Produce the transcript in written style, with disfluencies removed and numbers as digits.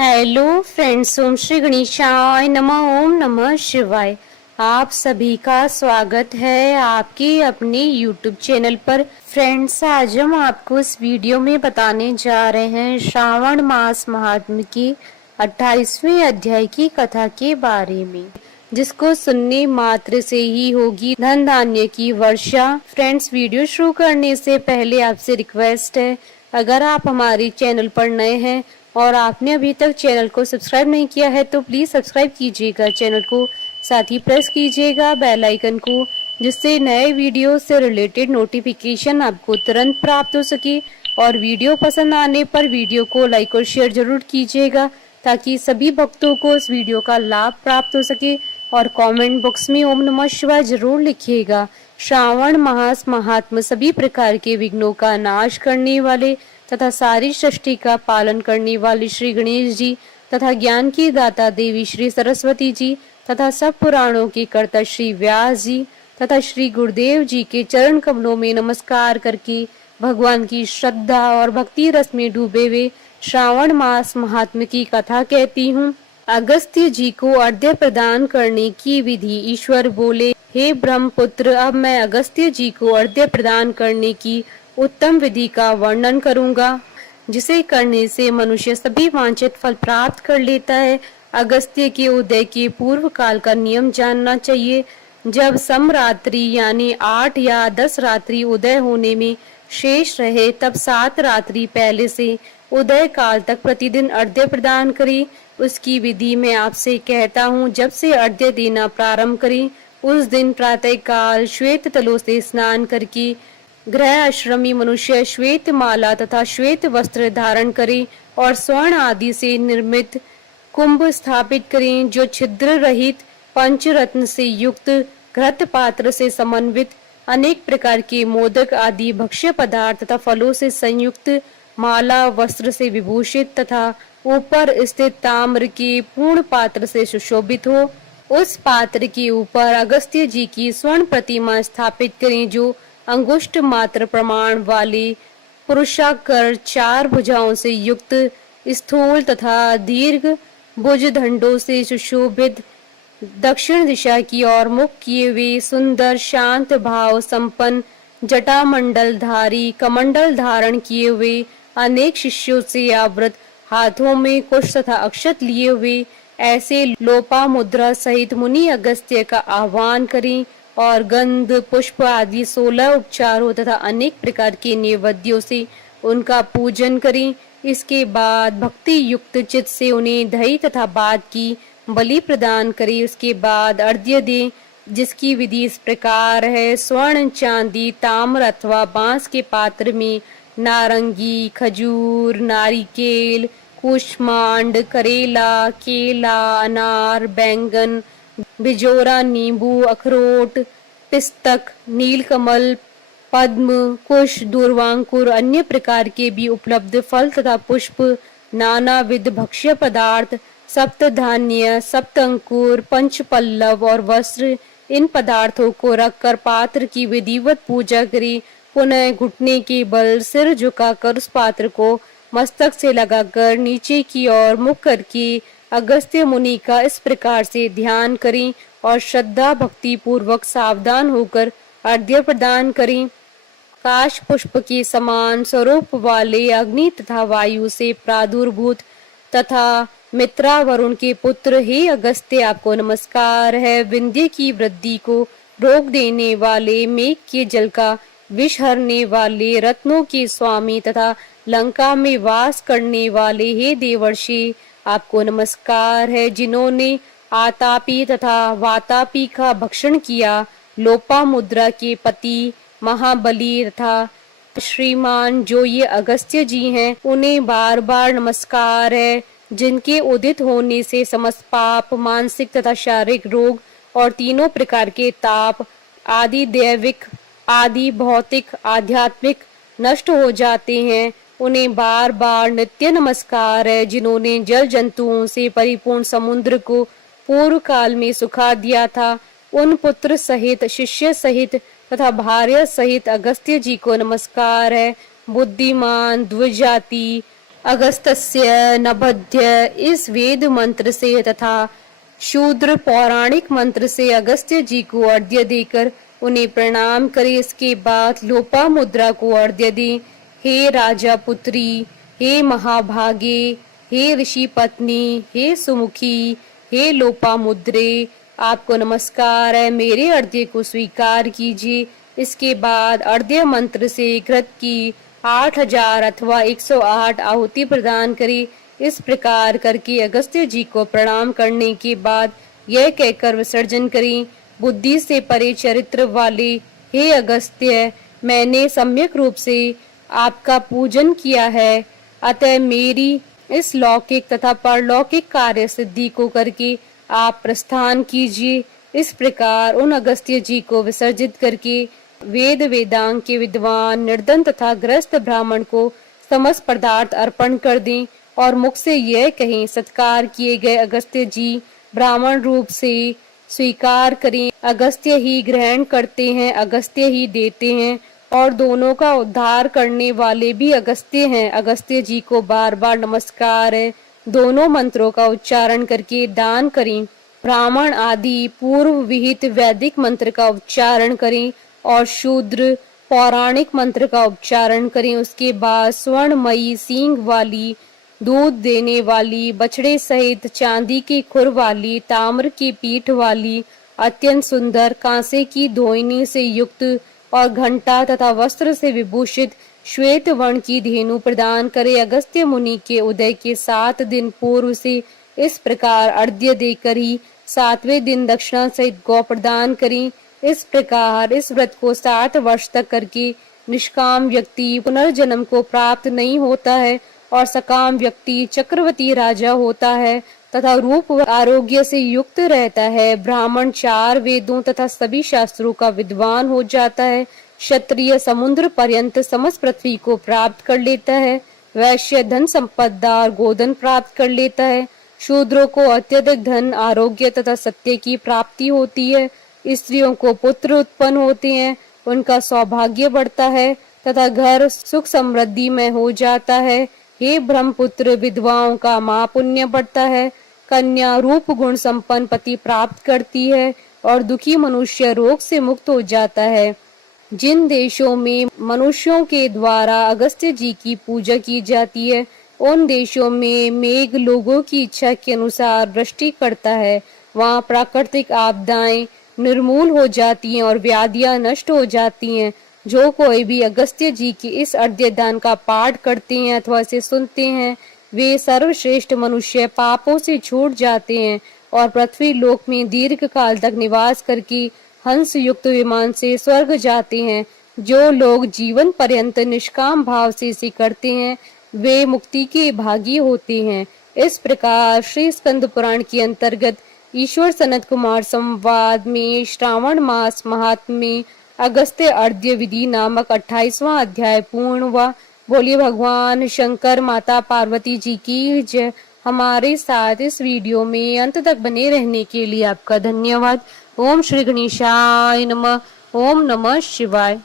Hello friends, ओम श्री गणेशाय नमः। ओम नमः शिवाय। आप सभी का स्वागत है आपके अपने YouTube चैनल पर। फ्रेंड्स, आज हम आपको इस वीडियो में बताने जा रहे हैं श्रावण मास महात्म्य की 28वें अध्याय की कथा के बारे में, जिसको सुनने मात्र से ही होगी धन धान्य की वर्षा। फ्रेंड्स, वीडियो शुरू करने से पहले आपसे रिक्वेस्ट है, अगर आप हमारे चैनल पर नए हैं और आपने अभी तक चैनल को सब्सक्राइब नहीं किया है तो प्लीज सब्सक्राइब कीजिएगा चैनल को, साथ ही प्रेस कीजिएगा बेल आइकन को, जिससे नए वीडियो से रिलेटेड नोटिफिकेशन आपको तुरंत प्राप्त हो सके। और वीडियो पसंद आने पर वीडियो को लाइक और शेयर जरूर कीजिएगा, ताकि सभी भक्तों को इस वीडियो का लाभ प्राप्त हो सके। और कमेंट बॉक्स में ओम नमः शिवाय जरूर लिखिएगा। श्रावण मास महात्म सभी प्रकार के विघ्नों का नाश करने वाले तथा सारी सृष्टि का पालन करने वाले श्री गणेश जी तथा ज्ञान की दाता देवी श्री सरस्वती जी तथा सब पुराणों के कर्ता श्री व्यास जी तथा श्री गुरुदेव जी के चरण कमलों में नमस्कार करके भगवान की श्रद्धा और भक्ति रस में डूबे हुए श्रावण मास महात्म्य की कथा कहती हूँ। अगस्त्य जी को अर्घ्य प्रदान करने की विधि। ईश्वर बोले, हे ब्रह्मपुत्र, अब मैं अगस्त्य जी को अर्घ्य प्रदान करने की उत्तम विधि का वर्णन करूंगा, जिसे करने से मनुष्य सभी वांछित फल प्राप्त कर लेता है। अगस्त्य के उदय के पूर्व काल का नियम जानना चाहिए। जब समरात्रि यानी 8 या 10 रात्रि उदय होने में शेष रहे, तब 7 रात्रि पहले से उदय काल तक प्रतिदिन अर्घ्य प्रदान करें। उसकी विधि मैं आपसे कहता हूँ। जब से अर्घ्य देना प्रारंभ करें, उस दिन प्रातः काल श्वेत तलों से स्नान करके गृह आश्रमी मनुष्य श्वेत माला तथा श्वेत वस्त्र धारण करें और स्वर्ण आदि से निर्मित कुंभ स्थापित करें, जो छिद्र रहित पंचरत्न से युक्त घृत पात्र से समन्वित अनेक प्रकार के मोदक आदि भक्ष्य पदार्थ तथा फलों से संयुक्त माला वस्त्र से विभूषित तथा ऊपर स्थित ताम्र के पूर्ण पात्र से सुशोभित हो। उस पात्र के ऊपर अगस्त्य जी की स्वर्ण प्रतिमा स्थापित करें, जो अंगुष्ठ मात्र प्रमाण वाले पुरुषाकार 4 भुजाओं से युक्त स्थूल तथा दीर्घ भुज दंडों से सुशोभित दक्षिण दिशा की ओर मुख किए हुए सुंदर शांत भाव संपन्न जटामंडल धारी कमंडल धारण किए हुए अनेक शिष्यों से आवृत, हाथों में कुश तथा अक्षत लिए हुए ऐसे लोपा मुद्रा सहित मुनि अगस्त्य का आह्वान करें और गंध पुष्प आदि 16 उपचारों तथा अनेक प्रकार के नैवेद्यों से उनका पूजन करें। इसके बाद भक्ति युक्त चित्त से उन्हें दही तथा बाद की बलि प्रदान करें। उसके बाद अर्घ्य दें, जिसकी विधि इस प्रकार है। स्वर्ण चांदी ताम्र अथवा बांस के पात्र में नारंगी, खजूर, नारिकेल, कुष्मांड, करेला, केला, अनार, बैंगन, बिजोरा, नींबू, अखरोट, पिस्तक, नीलकमल, पद्म, कुश, दूर्वांकुर, अन्य प्रकार के भी उपलब्ध फल तथा पुष्प, नाना विध भक्ष्य पदार्थ, सप्त धान्य, सप्त अंकुर, पंच पल्लव और वस्त्र, इन पदार्थों को रखकर पात्र की विधिवत पूजा करें। पुनः घुटने के बल सिर झुकाकर उस पात्र को मस्तक से लगाकर नीचे की ओर मुख करके अगस्त्य मुनि का इस प्रकार से ध्यान करें और श्रद्धा भक्ति पूर्वक सावधान होकर अर्घ्य प्रदान करें। काश पुष्प के समान स्वरूप वाले अग्नि तथा वायु से प्रादुर्भूत तथा मित्रा वरुण के पुत्र, हे अगस्त्य, आपको नमस्कार है। विंध्य की वृद्धि को रोक देने वाले, मेघ के जल का विष हरने वाले, रत्नों के स्वामी तथा लंका में वास करने वाले, हे देवर्षि, आपको नमस्कार है। जिन्होंने आतापी तथा वातापी का भक्षण किया, लोपा मुद्रा के पति महाबली तथा श्रीमान जो ये अगस्त्य जी हैं, उन्हें बार बार नमस्कार है। जिनके उदित होने से समस्त पाप, मानसिक तथा शारीरिक रोग और तीनों प्रकार के ताप आदि दैविक आदि भौतिक आध्यात्मिक नष्ट हो जाते हैं, उन्हें बार बार नित्य नमस्कार है। जिन्होंने जल जंतुओं से परिपूर्ण समुद्र को पूर्व काल में सुखा दिया था, उन पुत्र सहित, शिष्य सहित तथा भार्य सहित अगस्त्य जी को नमस्कार है। बुद्धिमान, द्विजाति, अगस्त्य नभध्य इस वेद मंत्र से तथा शूद्र पौराणिक मंत्र से अगस्त्य जी को अर्घ्य देकर उन्हें प्रणाम करें। इसके बाद लोपा मुद्रा को अर्घ्य दें। हे राजा पुत्री, हे महाभागे, हे ऋषि पत्नी, हे सुमुखी, हे लोपा मुद्रे, आपको नमस्कार है, मेरे अर्घ्य को स्वीकार कीजिए। इसके बाद अर्घ्य मंत्र से घृत की 8000 अथवा 108 आहुति प्रदान करें। इस प्रकार करके अगस्त्य जी को प्रणाम करने के बाद यह कहकर विसर्जन करें, बुद्धि से परे चरित्र वाले हे अगस्त्य, मैंने सम्यक रूप से आपका पूजन किया है, अतः मेरी इस लौकिक तथा परलौकिक कार्य सिद्धि को करके आप प्रस्थान कीजिए। इस प्रकार उन अगस्त्य जी को विसर्जित करके वेद वेदांग के विद्वान निर्धन तथा ग्रस्त ब्राह्मण को समस्त पदार्थ अर्पण कर दें और मुख से यह कहें, सत्कार किए गए अगस्त्य जी ब्राह्मण रूप से स्वीकार करें। अगस्त्य ही ग्रहण करते हैं, अगस्त्य ही देते हैं और दोनों का उद्धार करने वाले भी अगस्त्य हैं। अगस्त्य जी को बार बार नमस्कार है। दोनों मंत्रों का उच्चारण करके दान करें। ब्राह्मण आदि पूर्व विहित वैदिक मंत्र का उच्चारण करें और शूद्र पौराणिक मंत्र का उच्चारण करें। उसके बाद स्वर्णमयी सींग वाली, दूध देने वाली, बछड़े सहित चांदी की खुर वाली, ताम्र की पीठ वाली, अत्यंत सुंदर कांसे की धोइनी से युक्त और घंटा तथा वस्त्र से विभूषित श्वेत वर्ण की धेनु प्रदान करे। अगस्त्य मुनि के उदय के 7 दिन पूर्व से इस प्रकार अर्घ्य देकर ही 7वें दिन दक्षिणा सहित गौ प्रदान करें। इस प्रकार इस व्रत को 7 वर्ष तक करके निष्काम व्यक्ति पुनर्जन्म को प्राप्त नहीं होता है और सकाम व्यक्ति चक्रवर्ती राजा होता है तथा रूप व आरोग्य से युक्त रहता है। ब्राह्मण 4 वेदों तथा सभी शास्त्रों का विद्वान हो जाता है। क्षत्रिय समुद्र पर्यंत समस्त पृथ्वी को प्राप्त कर लेता है। वैश्य धन संपदा और गोधन प्राप्त कर लेता है। शूद्रों को अत्यधिक धन, आरोग्य तथा सत्य की प्राप्ति होती है। स्त्रियों को पुत्र उत्पन्न होते हैं, उनका सौभाग्य बढ़ता है तथा घर सुख समृद्धि में हो जाता है। हे ब्रह्मपुत्र, विधवाओं का महापुण्य बढ़ता है। कन्या रूप गुण संपन्न पति प्राप्त करती है और दुखी मनुष्य रोग से मुक्त हो जाता है। जिन देशों में मनुष्यों के द्वारा अगस्त्य जी की पूजा की जाती है, उन देशों में मेघ लोगों की इच्छा के अनुसार वृष्टि करता है। वहाँ प्राकृतिक आपदाएं निर्मूल हो जाती हैं और व्याधियां नष्ट हो जाती हैं। जो कोई भी अगस्त्य जी की इस अर्घ्य दान का पाठ करते हैं अथवा इसे सुनते हैं, वे सर्वश्रेष्ठ मनुष्य पापों से छूट जाते हैं और पृथ्वी लोक में दीर्घ काल तक निवास करके हंस युक्त विमान से स्वर्ग जाते हैं। जो लोग जीवन पर्यंत निष्काम भाव से इसे करते हैं, वे मुक्ति के भागी होते हैं। इस प्रकार श्री स्कंद पुराण के अंतर्गत ईश्वर सनत कुमार संवाद में श्रावण मास महात्म्य अगस्त्य अर्घ्य विधि नामक 28वां अध्याय पूर्ण हुआ। बोलिए भगवान शंकर माता पार्वती जी की जय। हमारे साथ इस वीडियो में अंत तक बने रहने के लिए आपका धन्यवाद। ओम श्री गणेशाय नमः। ओम नमः शिवाय।